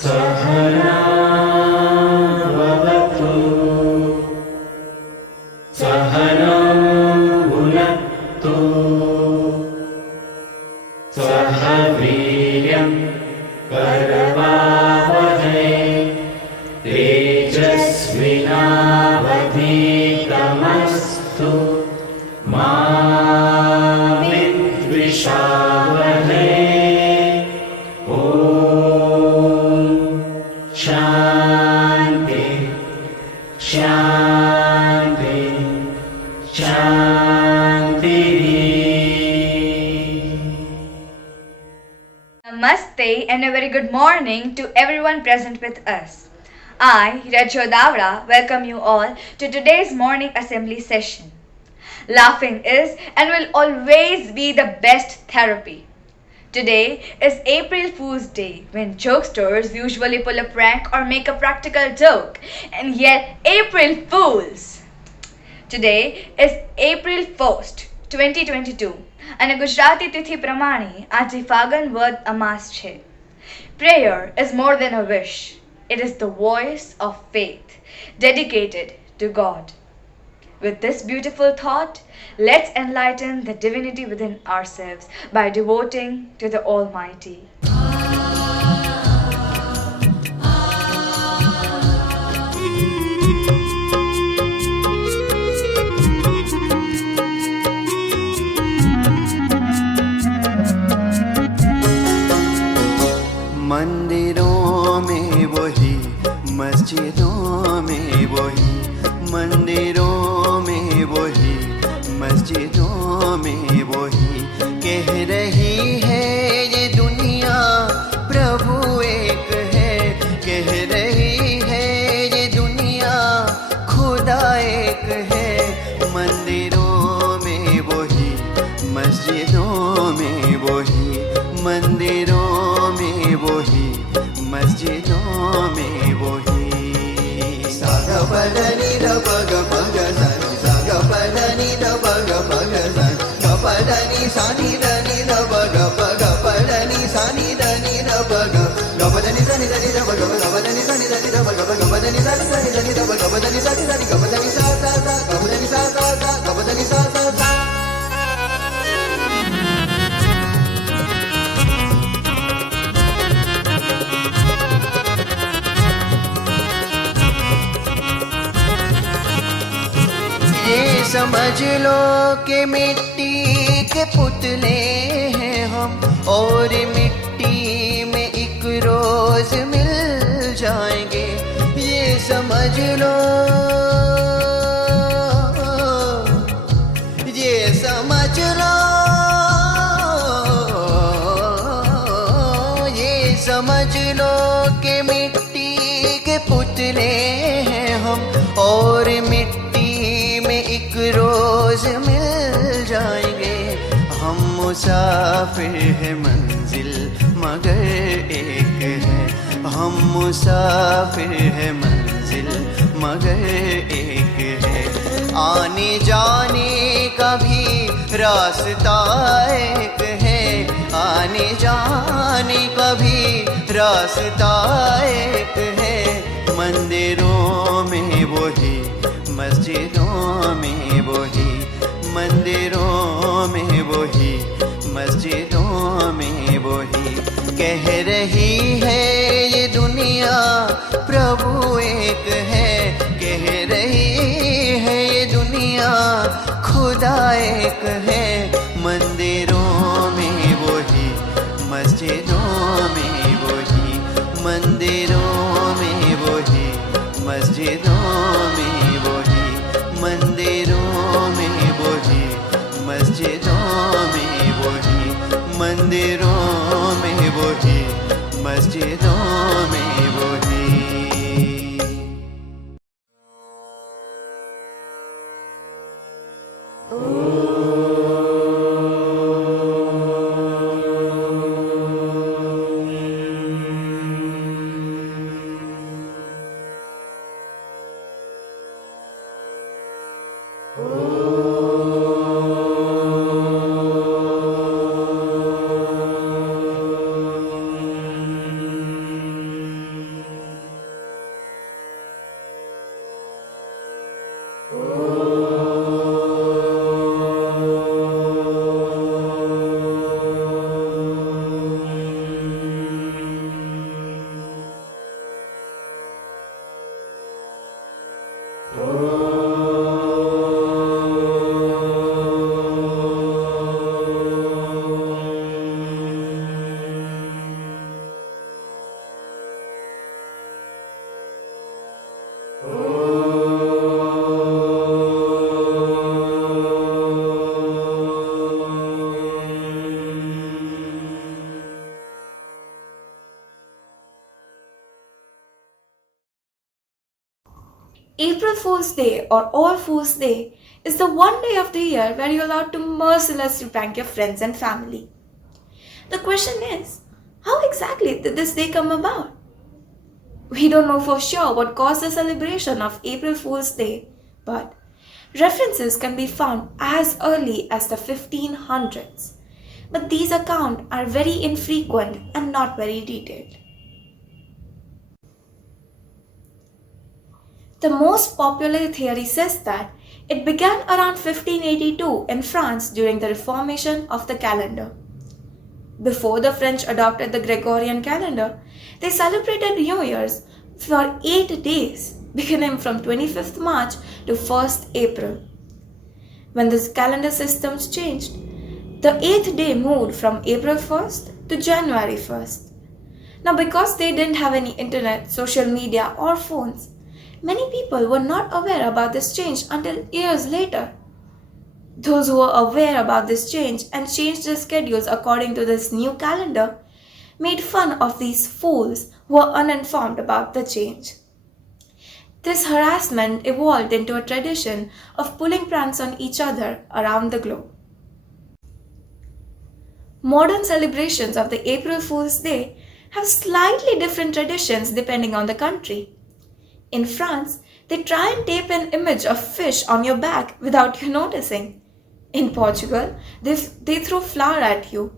सहनावतु सहनौ भुनक्तु सह वीर्यं करवावहै तेजस्विनावधीतमस्तु मा विद्विषावहै। शांति शांति शांति। Namaste and a very good morning to everyone present with us. I, Rajo Davda, welcome you all to today's morning assembly session. Laughing is and will always be the best therapy. Today is April Fool's Day, when jokesters usually pull a prank or make a practical joke, and yet April Fools! Today is April 1st, 2022, અને ગુજરાતી તિથિ પ્રમાણે આજે ફાગણ વદ અમાસ છે. Prayer is more than a wish. It is the voice of faith, dedicated to God. With this beautiful thought, let's enlighten the divinity within ourselves by devoting to the Almighty. मंदिरों में वही, मस्जिदों में वही, मंदिरों में वही, मस्जिदों में वही, कह रही है ये दुनिया प्रभु एक है, कह रही है ये दुनिया खुदा एक है। मंदिरों में वही, मस्जिदों में वही, मंदिरों में वही, मस्जिदों में वही। साग पदनी द पग पग सनि, साग पदनी द पग पग सनि, ग पदनी सनि दनि द पग पग पदनी सनि दनि द पग, ग पदनी सनि दनि द पग, ग पदनी सनि दनि द पग, ग पदनी सनि दनि दनि द पग, ग पदनी सनि दनि, ग पदनी सा सा सा, ग पदनी सा सा सा, ग पदनी सा सा सा। ये समझ लो कि मिट्टी के पुतले हैं हम, और मिट्टी में एक रोज मिल जाएंगे। ये समझ लो, ये समझ लो, ये समझ लो कि मिट्टी के पुतले हैं हम, और मिट्टी एक रोज मिल जाएंगे। हम मुसाफिर हैं, मंजिल मगर एक है, हम मुसाफिर हैं, मंजिल मगर एक है। आने जाने का भी रास्ता एक है, आने जाने का भी रास्ता एक है। मंदिरों में वही, मस्जिदों में वही, मंदिरों में वही, मस्जिदों में वही, कह रही है ये दुनिया प्रभु एक है, कह रही है ये दुनिया खुदा एक है। मंदिरों में वही, मस्जिदों में वही, मंदिरों में वही, मस्जिदों में वही, मंदिरों में वही, मस्जिदों में वही, मंदिरों में वही, मस्जिदों में वही। April Fool's Day or All Fool's Day is the one day of the year where you're allowed to mercilessly prank your friends and family. The question is, how exactly did this day come about? We don't know for sure what caused the celebration of April Fool's Day, but references can be found as early as the 1500s. But these accounts are very infrequent and not very detailed. The most popular theory says that it began around 1582 in France during the reformation of the calendar. Before the French adopted the Gregorian calendar, they celebrated New Year's for 8 days, beginning from 25th March to 1st April. When this calendar systems changed, the 8th day moved from April 1st to January 1st. Now, because they didn't have any internet, social media, or phones, many people were not aware about this change until years later. Those who were aware about this change and changed their schedules according to this new calendar made fun of these fools who were uninformed about the change. This harassment evolved into a tradition of pulling pranks on each other around the globe. Modern celebrations of the April Fool's Day have slightly different traditions depending on the country. In France, they try and tape an image of fish on your back without you noticing. In Portugal, they throw flour at you.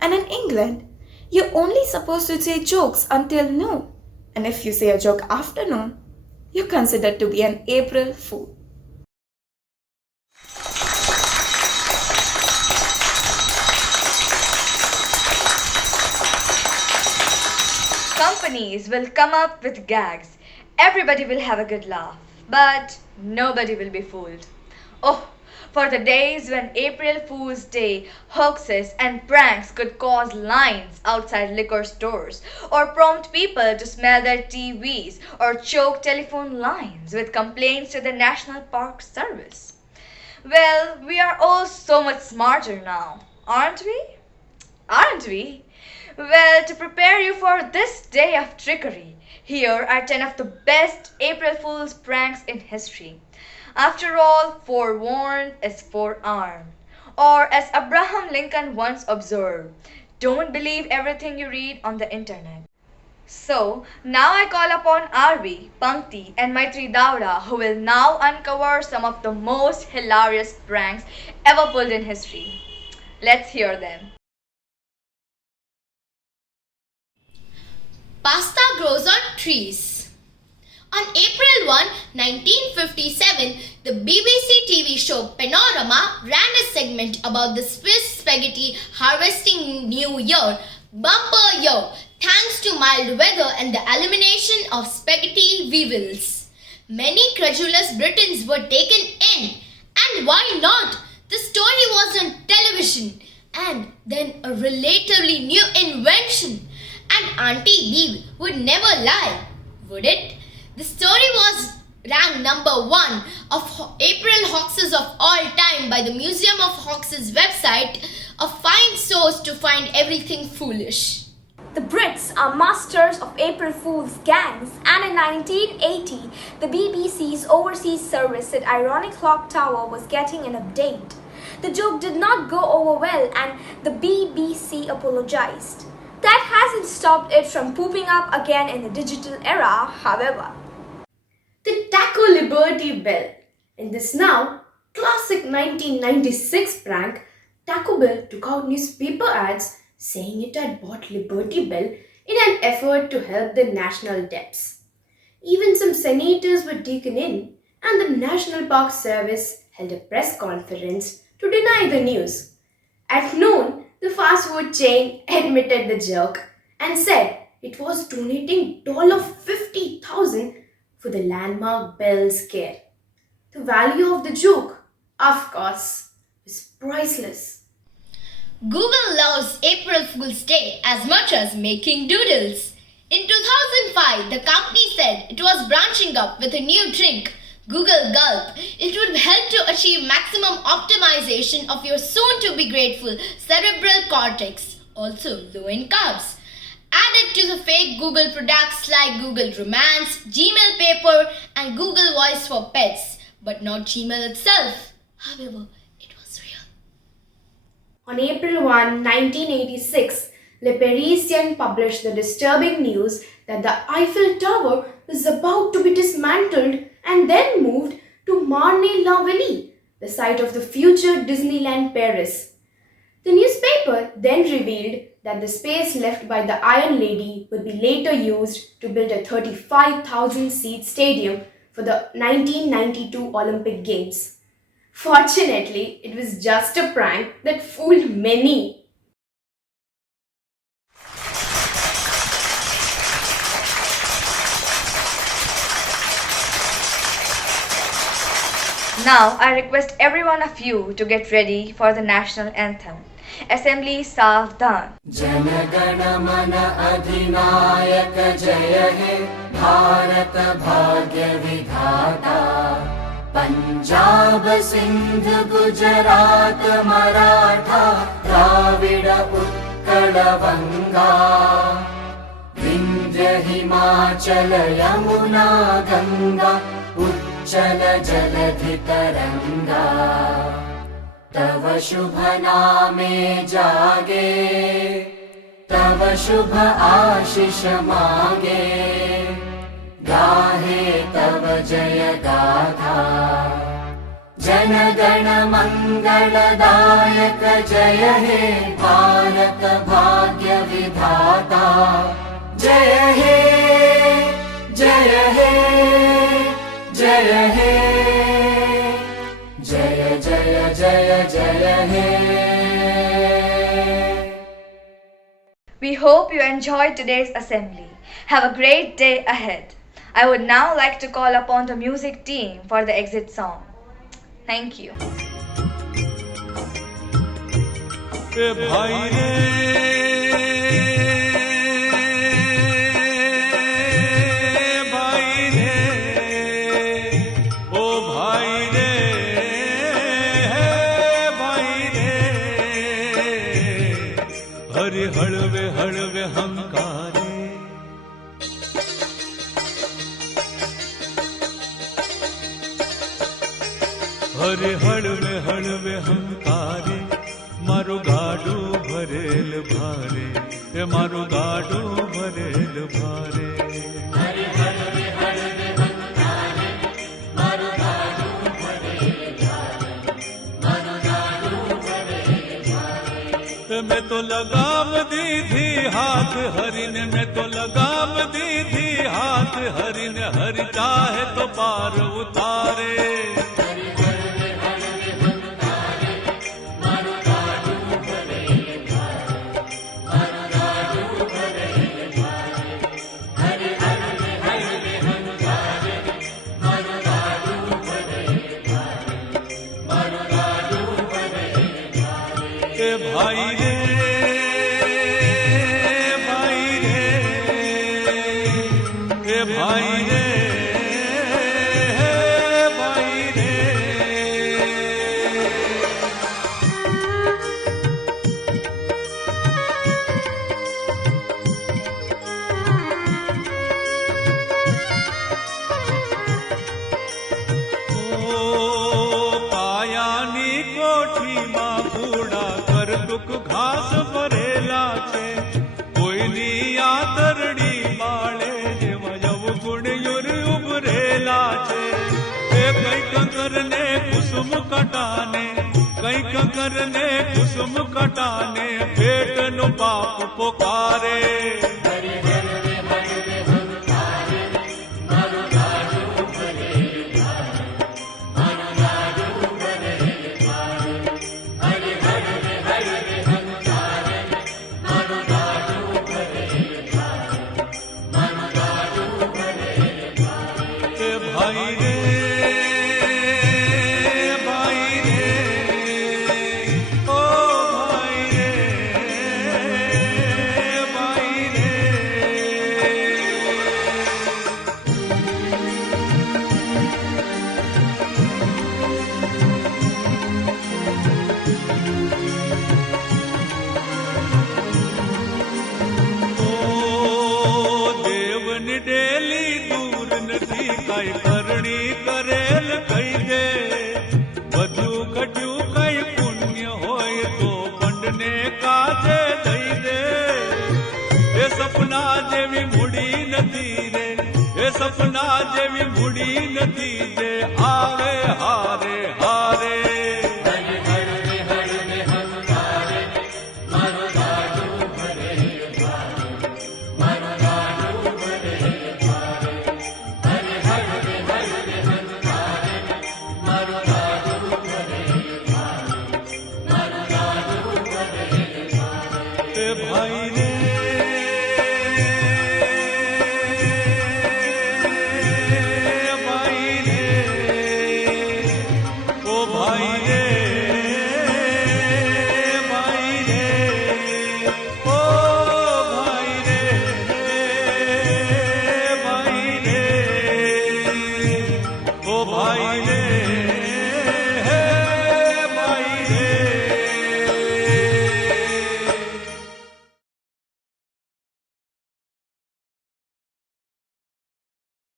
And in England, you're only supposed to say jokes until noon. And if you say a joke after noon, you're considered to be an April Fool. Companies will come up with gags. Everybody will have a good laugh, but nobody will be fooled. Oh, for the days when April Fool's Day hoaxes and pranks could cause lines outside liquor stores, or prompt people to smell their TVs, or choke telephone lines with complaints to the National Park Service. Well, we are all so much smarter now, aren't we? Aren't we? Well, to prepare you for this day of trickery, here are 10 of the best April Fool's pranks in history. After all, forewarned is forearmed. Or as Abraham Lincoln once observed, don't believe everything you read on the internet. So, now I call upon Arvi, Pankti and Maitri Davda, who will now uncover some of the most hilarious pranks ever pulled in history. Let's hear them. Pasta grows on trees. On April 1, 1957, the BBC TV show Panorama ran a segment about the Swiss spaghetti harvesting New Year, Bumper Year, thanks to mild weather and the elimination of spaghetti weevils. Many credulous Britons were taken in, and why not? The story was on television, and then a relatively new invention. And Auntie Beeb would never lie, would it? The story was ranked number 1 of April hoaxes of all time by the Museum of Hoaxes website, a fine source to find everything foolish. The Brits are masters of April Fool's gangs, and in 1980, the BBC's overseas service said ironic clock tower was getting an update. The joke did not go over well, and the BBC apologized. That hasn't stopped it from pooping up again in the digital era, however. The Taco Liberty Bell. In this now classic 1996 prank, Taco Bell took out newspaper ads saying it had bought Liberty Bell in an effort to help the national debts. Even some senators were taken in, and the National Park Service held a press conference to deny the news. At noon, the fast food chain admitted the joke and said it was donating $50,000 for the landmark Bell Scare. The value of the joke, of course, is priceless. Google loves April Fool's Day as much as making doodles. In 2005, the company said it was branching up with a new drink, Google Gulp. It would help to achieve maximum optimization of your soon-to-be grateful cerebral cortex, also low in carbs. Added to the fake Google products like Google Romance, Gmail Paper, and Google Voice for Pets, but not Gmail itself. However, it was real. On April 1, 1986, Le Parisien published the disturbing news that the Eiffel Tower was about to be dismantled and then moved to Marne-la-Vallée, the site of the future Disneyland Paris. The newspaper then revealed that the space left by the Iron Lady would be later used to build a 35,000-seat stadium for the 1992 Olympic Games. Fortunately, it was just a prank that fooled many. Now I request every one of you to get ready for the national anthem. Assembly Savdhan. जनगण मन अधिनायक जय हे भारत भाग्य विधाता पंजाब सिंध गुजरात मराठा द्राविड उत्कल बंगा विंध्य हिमाचल यमुना गंगा उच्चल जलधि तरंगा तव शुभ नामे जागे तव शुभ आशीष मागे गाहे तव जय गाथा जन गण मंगलदायक जय हे भारत भाग्य विधाता जय हे जय हे जय हे जय जय जय जय हे. We hope you enjoyed today's assembly. Have a great day ahead. I would now like to call upon the music team for the exit song. Thank you. भाई रे भाई रे ओ भाई रे भाई रे हरि हळवे हळवे हंकारे हरि हळवे हळवे हंकारे मारो गाडो भरेल भारे हे मारो गाडो भरेल भारे हरि हळवे हळवे हंकारे मारो गाडो भरेल भारे मारो गाडो भरेल भारे मैं तो लगाम दी थी हाथ हरि ने मैं तो लगाम दी थी हाथ हरि ने हरि चाहे तो पार उतारे भाई रे भाई रे हे भाई रे भाई रे ओ पायानी कोठी मा बूढ़ा दुख घास भरेला छे कोईनी आतरडी बाळे जेवा यवगुण युर उभरेला छे ए कई कंकर ने कुसुम कटाने कई कंकर ने कुसुम कटाने पेट नु पाप पुकारे हरि हरि हरि हरि જેવી મૂડી નથી